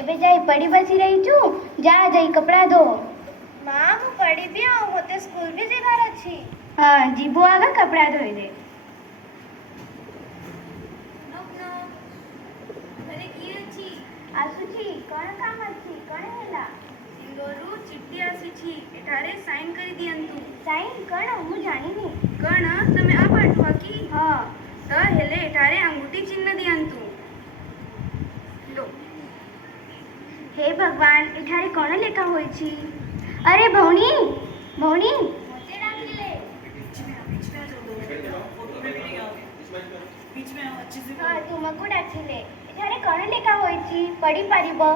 एबे जाई पड़ी बची रही छू जा जाई कपड़ा धो। माँ मु पड़ी भी आऊँ होते स्कूल भी जेबार अच्छी। हाँ जीबो आगा कपड़ा धोई दे। अरे की अच्छी आसुची कौन काम अच्छी कौन हेला सिंगोरु चिट्ठी आसीछि एठारे साइन करी दियंतु। साइन कौन मु जानिनी कण तमे आ पाठवा की हाँ त हेले एठारे अंगूठी चिन्ह दियंतु। लो हे भगवान एठारे कौन लेखा होई छी। अरे भौनी भौनी मोते डाकिले हाँ तुमको डाकिले एठारे कौन लेखा होई छी पढ़ी पारिबो।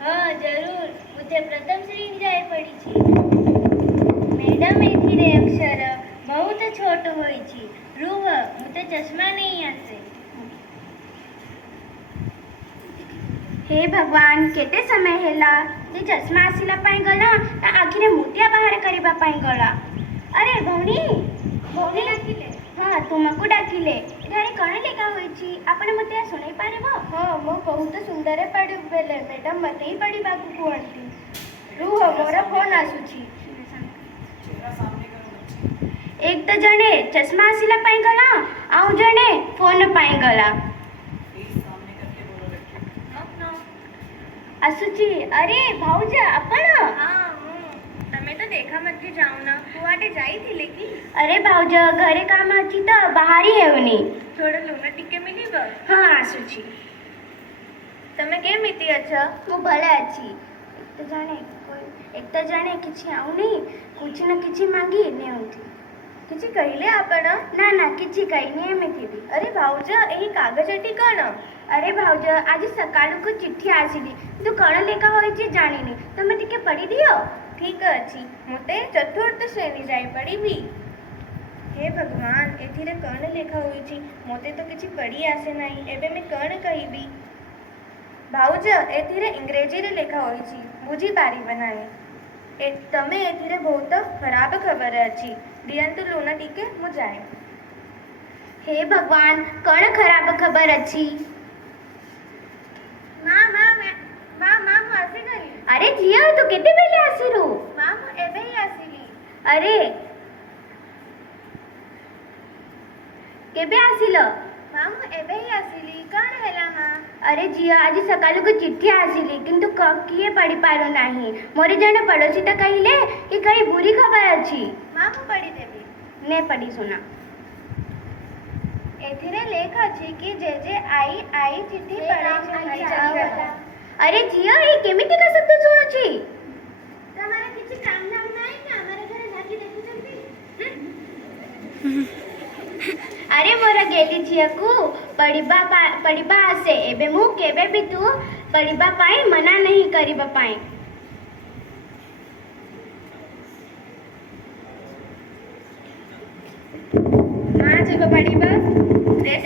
हाँ जरूर मुझे प्रथम श्रेणी जाए पड़ी छी। मैडम एथिरे अक्षर बहुत छोट होई छी रुह मुझे चश्मा नहीं आसे। हे भगवान केते समय हेला जे चश्मा आसिला पाई गला ता आखिरे मोतिया बाहर करिबा पाई गला। अरे भौनी भौनी डाकिले हाँ तुमको डाकिले एठारे कौन लेखा होई छी आपण मते सुनाई पारिबो। हाँ मु बहुत सुंदर पढ़ी बेले मैडम मते ही पढ़ी बाकू कुहंती रुह मोर फोन आसुची। एक तो जणे चश्मा आसिला पाई गला आउ जणे फोन पाई गला। आसुची अरे भाऊज आपण हाँ तमे तो देखा मत जाऊ ना कुआटे जाई थी लेकी अरे भाऊज घरे काम अछि तो बाहरी हेवनी थोड़ा लूना टिके मिली बा। हाँ आसुची तमे केमिति अछ मु भले अछि एक तो जाने किछि आउ नहीं कुछ न किछि मांगी नेउथी किछि कहिले आपण ना ना किछि कहिनी एमिति भी। अरे भाऊज एही कागजटी कण अरे भाऊज आज सकाळु को चिट्ठी आसिली तू कण लेखा होईची जानिनी तमे टिके पढ़ी दियो। ठीक अछि मोते चतुर्थ श्रेणी जाई पड़ी भी। हे भगवान एथिरे कण लेखा होईची मोते तो किछि पढ़ी आसे नाही एबे मैं कण कहिबी। भाऊज एथिरे इंग्रेजी रे लेखा होईची बुझी पारी बनाए तमे एथिरे बहुत खराब खबर अछि दियंतु लूना टिके मु जाए। हे भगवान कण खराब खबर अछि। माँ मु आसी गली। अरे जिया तू केते बेले आसिरू। माँ मु एबे ही आसिली। अरे केबे आसिल। माँ मु एबे ही आसिली कण हेला माँ। अरे जिया आज सकाळु को चिट्ठी आसिली किंतु किए पढ़ी पारो नाही मोरे जने पड़ोसी तो कहिले कि कई बुरी खबर अछि। माँ मु पढ़ी देबी ने पढ़ी सुना। एथिरे लेख अछि कि जे जे आई चिट्ठी पढ़े छै। अरे जिया ये केमिति का शब्द सुनु छी। तमारे किछि काम धाम नाही कि हमारे घरे झाकी देखुछंती। अरे मोर गेली झियकू पढ़िबा आसे एबे मु केबे भी तू पढ़िबा पाई मना नहीं करिबा पाई। माँ जेबे पढ़िबा देश